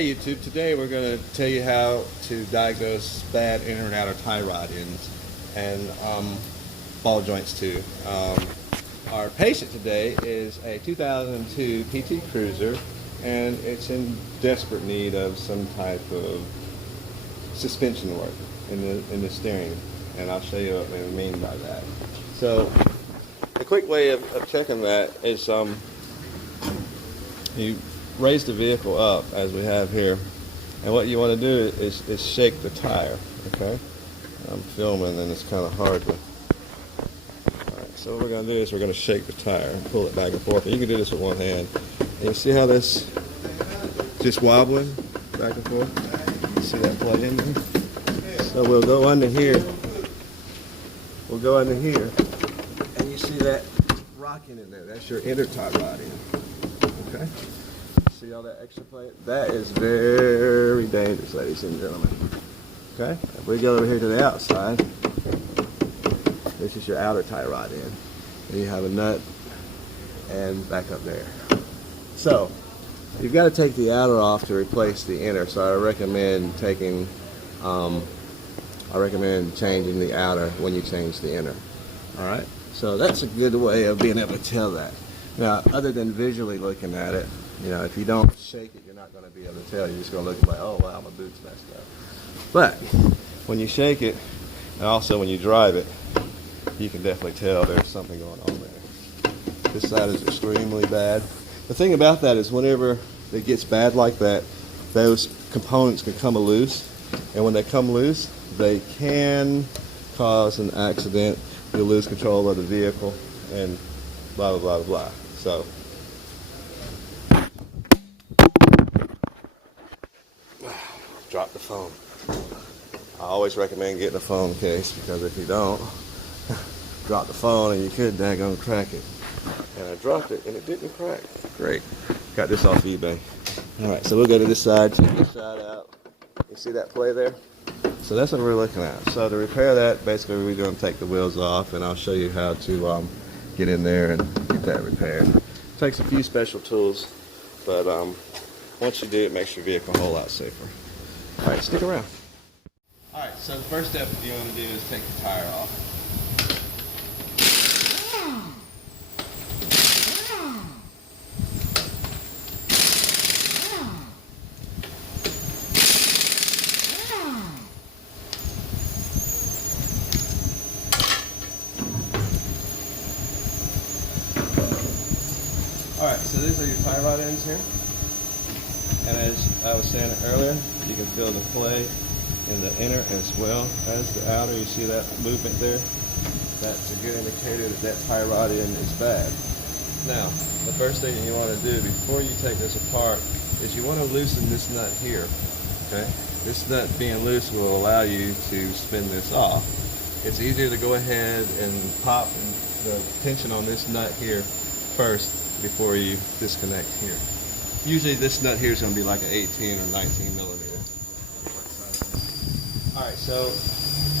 Hey YouTube, today we're going to tell you how to diagnose bad inner and outer tie rod ends and ball joints too. Our patient today is a 2002 PT Cruiser, and it's in desperate need of some type of suspension work in the steering, and I'll show you what I mean by that. So a quick way of checking that is you raise the vehicle up as we have here, and what you want to do is shake the tire. Okay, I'm filming and it's kind of hard to. Alright, so what we're going to do is we're going to shake the tire and pull it back and forth, and you can do this with one hand. And you see how this just wobbling back and forth? You see that plug in there? So we'll go under here, and you see that rocking in there. That's your inner tie rod end. Okay. See all that extra plate? That is very dangerous, ladies and gentlemen. Okay? If we go over here to the outside, this is your outer tie rod end. And you have a nut and back up there. So, you've got to take the outer off to replace the inner. So I recommend changing the outer when you change the inner. Alright? So that's a good way of being able to tell that. Now, other than visually looking at it, you know, if you don't shake it, you're not going to be able to tell. You're just going to look like, oh, wow, my boot's messed up. But when you shake it, and also when you drive it, you can definitely tell there's something going on there. This side is extremely bad. The thing about that is whenever it gets bad like that, those components can come loose. And when they come loose, they can cause an accident. You'll lose control of the vehicle and blah, blah, blah, blah. So, drop the phone. I always recommend getting a phone case, because if you don't, drop the phone and you could daggone crack it. And I dropped it and it didn't crack. Great. Got this off eBay. Alright, so we'll go to this side, check this side out. You see that play there? So that's what we're looking at. So to repair that, basically we're going to take the wheels off, and I'll show you how to get in there and get that repaired. It takes a few special tools, but once you do, it makes your vehicle a whole lot safer. Alright, stick around. Alright, so the first step you want to do is take the tire off. Alright, so these are your tie rod ends here. And as I was saying earlier, you can feel the play in the inner as well as the outer. You see that movement there? That's a good indicator that that tie rod end is bad. Now, the first thing you want to do before you take this apart is you want to loosen this nut here. Okay? This nut being loose will allow you to spin this off. It's easier to go ahead and pop the tension on this nut here first before you disconnect here. Usually this nut here is going to be like an 18 or 19 millimeter. Alright, so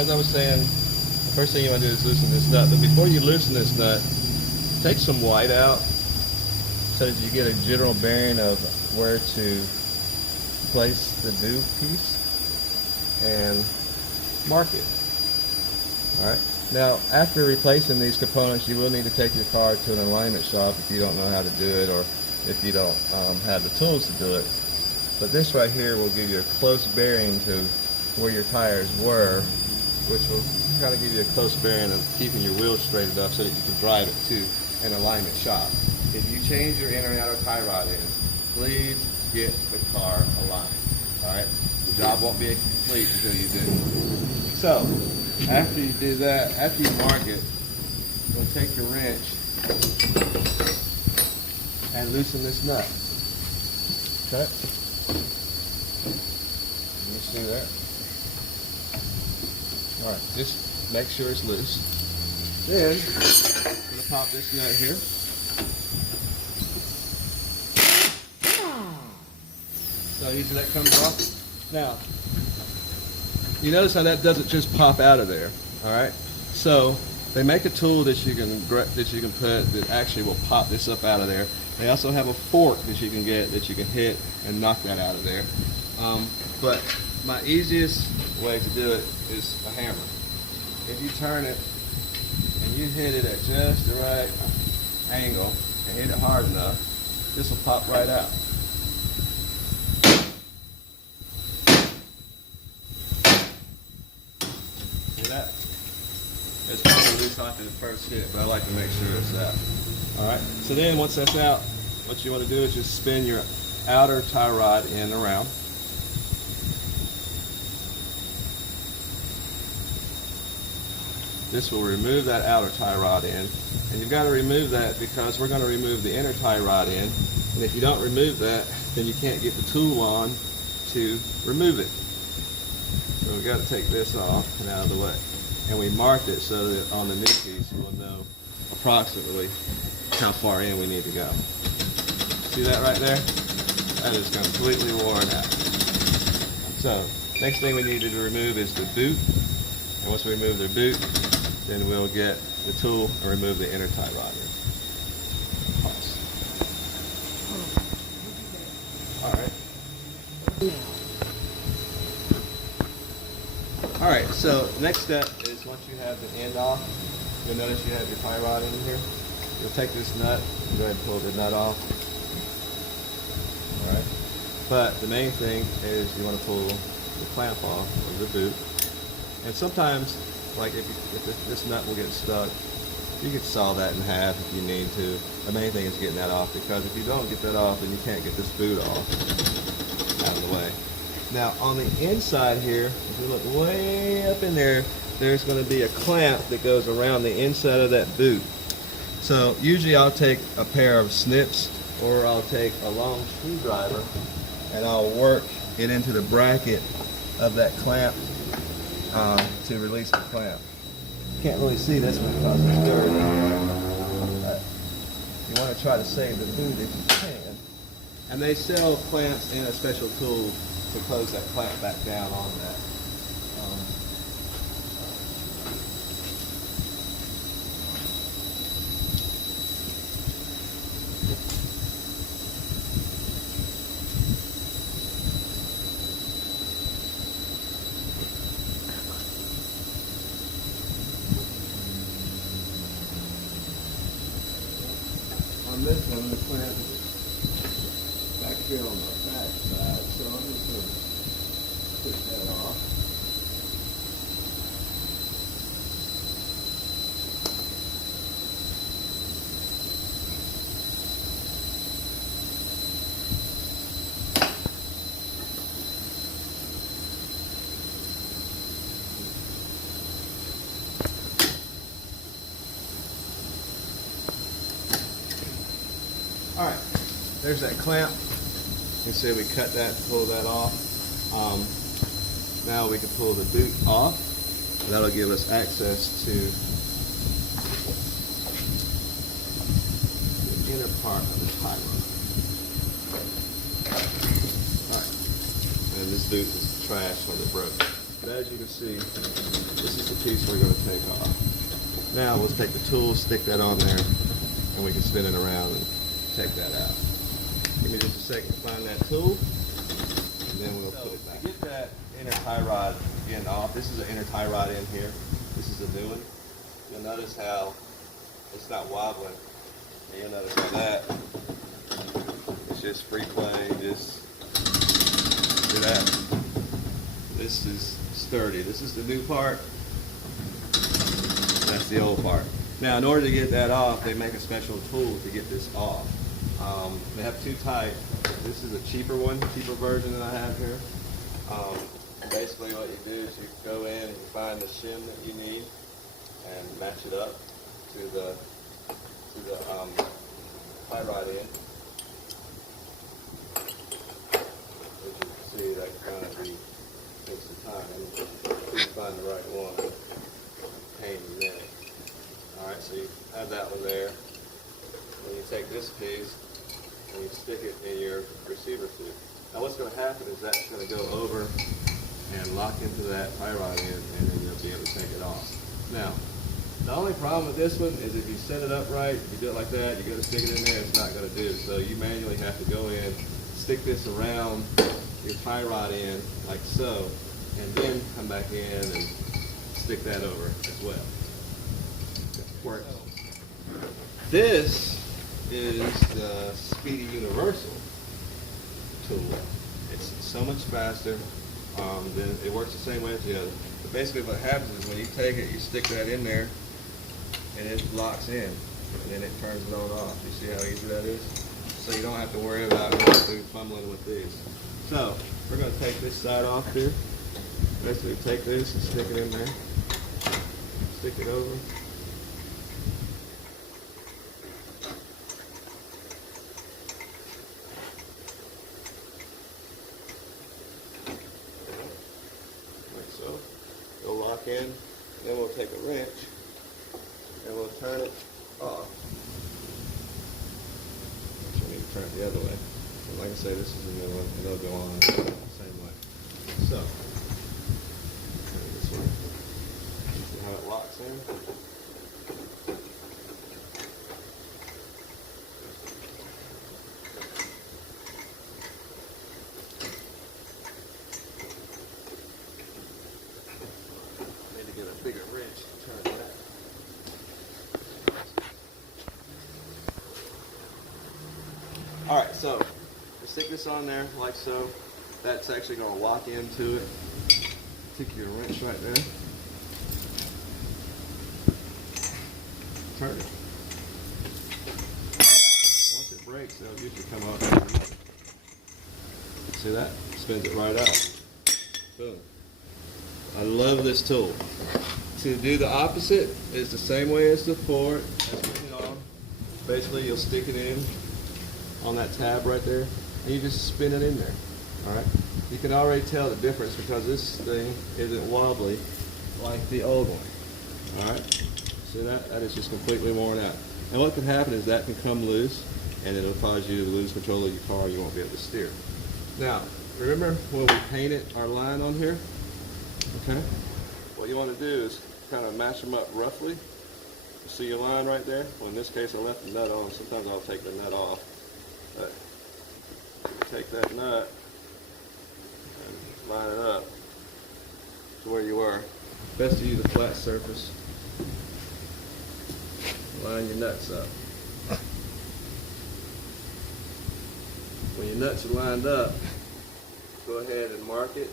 as I was saying, the first thing you want to do is loosen this nut. But before you loosen this nut, take some white out so that you get a general bearing of where to place the new piece and mark it. Alright. Now, after replacing these components, you will need to take your car to an alignment shop if you don't know how to do it, or if you don't have the tools to do it. But this right here will give you a close bearing to where your tires were, which will kind of give you a close bearing of keeping your wheels straightened up so that you can drive it to an alignment shop. If you change your inner and outer tie rod ends, please get the car aligned. Alright? The job won't be complete until you do. So, after you do that, after you mark it, you're going to take your wrench and loosen this nut. Okay? You see that? Alright, just make sure it's loose. Then, I'm going to pop this nut here. So easy that comes off. Now, you notice how that doesn't just pop out of there, all right? So they make a tool that you can put that actually will pop this up out of there, They also have a fork that you can get that you can hit and knock that out of there. But my easiest way to do it is a hammer. If you turn it and you hit it at just the right angle and hit it hard enough, this will pop right out. See that? It's probably loose after the first hit, but I like to make sure it's out. Alright, so then once that's out, what you want to do is just spin your outer tie rod in and around. This will remove that outer tie rod end, and you've got to remove that because we're going to remove the inner tie rod end, and if you don't remove that, then you can't get the tool on to remove it. So we've got to take this off and out of the way. And we marked it so that on the new piece we'll know approximately how far in we need to go. See that right there? That is completely worn out. So next thing we need to remove is the boot, and once we remove the boot, then we'll get the tool and remove the inner tie rod. Alright, so next step is once you have the end off, you'll notice you have your tie rod in here. You'll take this nut and go ahead and pull the nut off. Alright, but the main thing is you want to pull the clamp off of the boot. And sometimes, like if this nut will get stuck, you can saw that in half if you need to. The main thing is getting that off, because if you don't get that off, then you can't get this boot off out of the way. Now on the inside here, if you look way up in there, there's going to be a clamp that goes around the inside of that boot. So usually I'll take a pair of snips, or I'll take a long screwdriver and I'll work it into the bracket of that clamp to release the clamp. Can't really see this because it's dirty. You want to try to save the boot if you can. And they sell clamps in a special tool to close that clamp back down on that. On this one, the clamp is back here on the back side, so I'm just going to put that off. Alright, there's that clamp. You can see we cut that, pull that off. Now we can pull the boot off. That'll give us access to the inner part of the tie rod. Alright, and this boot is trash when it broke. But as you can see, this is the piece we're going to take off. Now let's take the tool, stick that on there, and we can spin it around and take that out. Give me just a second to find that tool, and then we'll put it back. To get that inner tie rod again off, this is an inner tie rod in here. This is a new one. You'll notice how it's not wobbling. And you'll notice how that, it's just free playing, just do that. This is sturdy. This is the new part. That's the old part. Now, in order to get that off, they make a special tool to get this off. They have two types. This is a cheaper one, cheaper version that I have here. Basically what you do is you go in and you find the shim that you need and match it up to the tie rod end. As you can see, that kind of takes some time. Until you find the right one, pain is in it. Alright, so you have that one there. Then you take this piece and you stick it in your receiver tube. Now what's going to happen is that's going to go over and lock into that tie rod end, and then you'll be able to take it off. Now, The only problem with this one is if you set it up right, you do it like that, you go to stick it in there, it's not going to do. So you manually have to go in, stick this around your tie rod in like so, and then come back in and stick that over as well. Works. This is the Speedy Universal tool. It's so much faster. Then it works the same way as the other. But basically what happens is when you take it, you stick that in there, and it locks in, and then it turns it on off. You see how easy that is? So you don't have to worry about going through fumbling with these. So we're going to take this side off here. Basically take this and stick it in there. Stick it over. Like so. It'll lock in. Then we'll take a wrench and we'll turn it off. Actually, I need to turn it the other way. But like I say, this is the new one, and they'll go on the same way. So, turn it this way. See how it locks in? Need to get a bigger wrench to turn that. Alright, so you stick this on there like so. That's actually going to lock into it. Take your wrench right there. Turn it. Once it breaks, it'll usually come off. See that? Spins it right out. Boom. I love this tool. To do the opposite is the same way as before. Basically, you'll stick it in on that tab right there, and you just spin it in there. All right. You can already tell the difference because this thing isn't wobbly like the old one. All right. See that? That is just completely worn out. And what can happen is that can come loose, and it'll cause you to lose control of your car. You won't be able to steer. Now, remember when we painted our line on here? Okay. What you want to do is kind of match them up roughly. See your line right there? Well, in this case, I left the nut on. Sometimes I'll take the nut off. But take that nut and line it up to where you were. Best to use a flat surface. Line your nuts up. When your nuts are lined up, go ahead and mark it.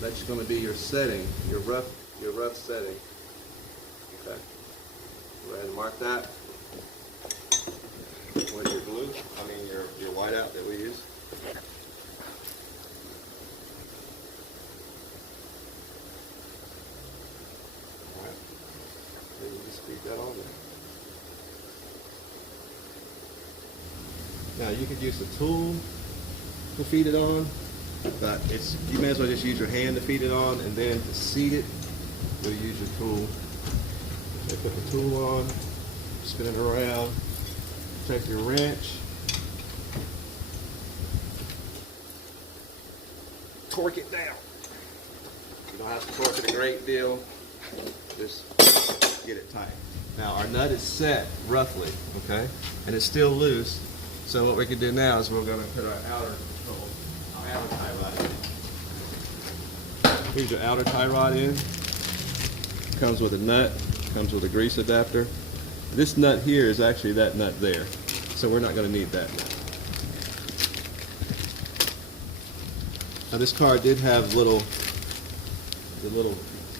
That's going to be your setting, your rough setting. Okay. Go ahead and mark that with your glue. I mean your whiteout that we use. All right. Then you just feed that on there. Now you could use the tool to feed it on, but you may as well just use your hand to feed it on, and then to seat it, we'll use your tool. So put the tool on, spin it around, take your wrench, torque it down. You don't have to torque it a great deal, just get it tight. Now our nut is set roughly, okay, and it's still loose. So what we can do now is we're going to put our outer tie rod in. Here's your outer tie rod in. Comes with a nut, comes with a grease adapter. This nut here is actually that nut there, so we're not going to need that nut. Now this car did have the little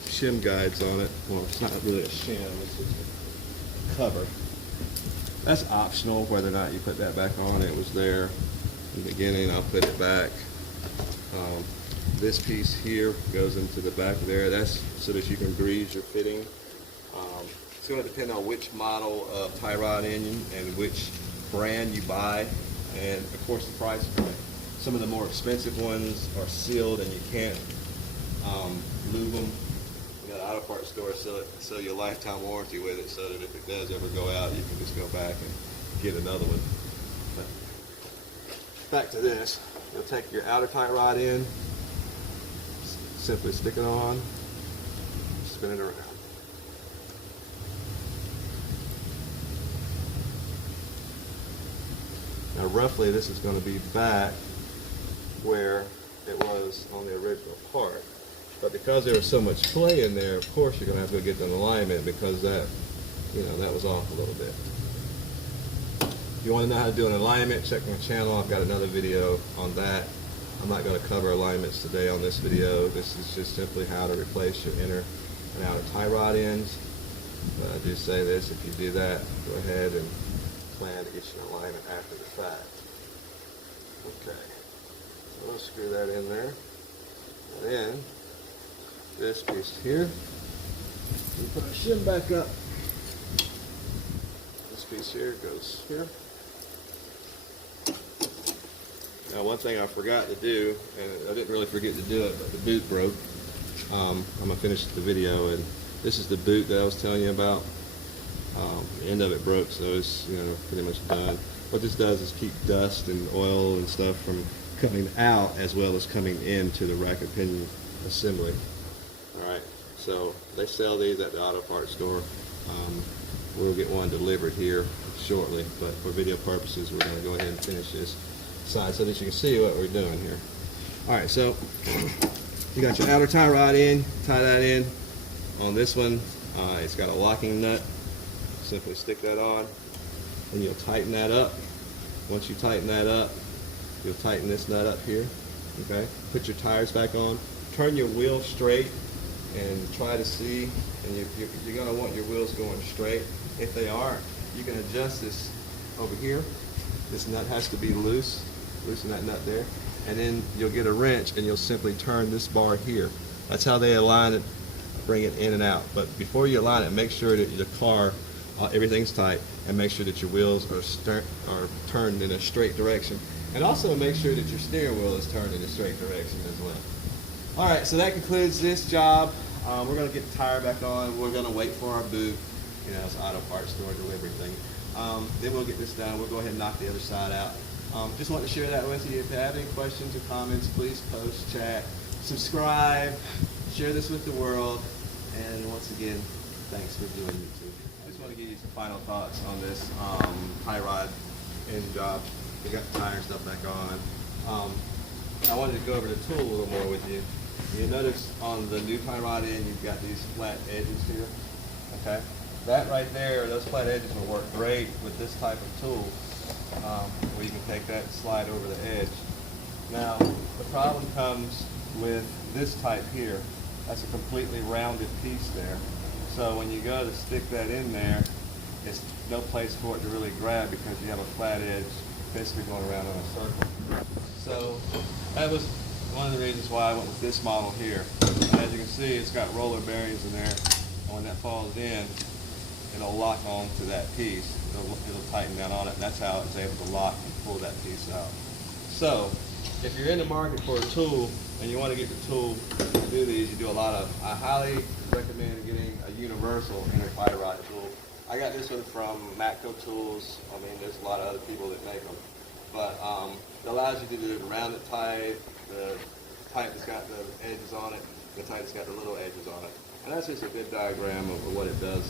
shim guides on it. Well, it's not really a shim, it's just a cover. That's optional whether or not you put that back on. It was there in the beginning. I'll put it back. This piece here goes into the back there. That's so that you can grease your fitting. It's going to depend on which model of tie rod engine and which brand you buy, and of course the price point. Some of the more expensive ones are sealed and you can't lube them. You got an auto parts store sell you a lifetime warranty with it, so that if it does ever go out, you can just go back and get another one. But back to this, you'll take your outer tie rod in, simply stick it on, spin it around. Now roughly this is going to be back where it was on the original part. But because there was so much play in there, of course you're going to have to go get an alignment because that, that was off a little bit. If you want to know how to do an alignment, check my channel. I've got another video on that. I'm not going to cover alignments today on this video. This is just simply how to replace your inner and outer tie rod ends. But I do say this, if you do that, go ahead and plan to get you an alignment after the fact. Okay, so we'll screw that in there. And then, this piece here, we put our shim back up. This piece here goes here. Now one thing I forgot to do, and I didn't really forget to do it, but the boot broke. I'm going to finish the video, and this is the boot that I was telling you about. The end of it broke, so it's pretty much done. What this does is keep dust and oil and stuff from coming out as well as coming into the rack and pinion assembly. Alright, so they sell these at the auto parts store. We'll get one delivered here shortly, but for video purposes we're going to go ahead and finish this side so that you can see what we're doing here. Alright, so you got your outer tie rod in, tie that in. On this one, it's got a locking nut. Simply stick that on, and you'll tighten that up. Once you tighten that up, you'll tighten this nut up here. Okay, put your tires back on, turn your wheel straight, and try to see, and you're going to want your wheels going straight. If they aren't, you can adjust this over here. This nut has to be loose. Loosen that nut there, and then you'll get a wrench and you'll simply turn this bar here. That's how they align it, bring it in and out. But before you align it, make sure that the car, everything's tight, and make sure that your wheels are turned in a straight direction, and also make sure that your steering wheel is turned in a straight direction as well. Alright, so that concludes this job. We're going to get the tire back on. We're going to wait for our boot. It's an auto parts store delivery thing. Then we'll get this done. We'll go ahead and knock the other side out. Just want to share that with you. If you have any questions or comments, please post, chat, subscribe, share this with the world, and once again, thanks for doing YouTube. I just want to give you some final thoughts on this tie rod end job. We got the tire and stuff back on. I wanted to go over the tool a little more with you. You notice on the new tie rod end, you've got these flat edges here. Okay, that right there, those flat edges will work great with this type of tool. Where you can take that and slide over the edge. Now, the problem comes with this type here. That's a completely rounded piece there. So when you go to stick that in there, it's no place for it to really grab because you have a flat edge basically going around in a circle. So that was one of the reasons why I went with this model here. And as you can see, it's got roller bearings in there, and when that falls in, it'll lock on to that piece. It'll tighten down on it, and that's how it's able to lock and pull that piece out. So, if you're in the market for a tool and you want to get the tool to do these, you do a lot of, I highly recommend getting a universal inner tie rod tool. I got this one from Matco Tools. I mean, there's a lot of other people that make them. But it allows you to do the rounded type, the type that's got the edges on it, the type that's got the little edges on it. And that's just a good diagram of what it does.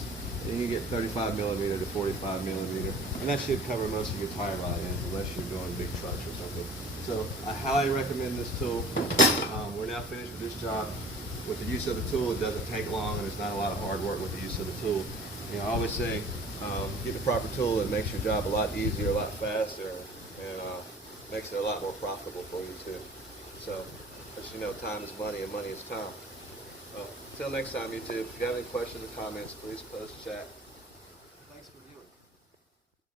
And you get 35 millimeter to 45 millimeter, and that should cover most of your tie rod ends unless you're going big trucks or something. So I highly recommend this tool. We're now finished with this job. With the use of the tool, it doesn't take long, and there's not a lot of hard work with the use of the tool. I always say, get the proper tool. It makes your job a lot easier, a lot faster, and makes it a lot more profitable for you too. So, as you know, time is money, and money is time. Until next time, YouTube, if you have any questions or comments, please post, chat.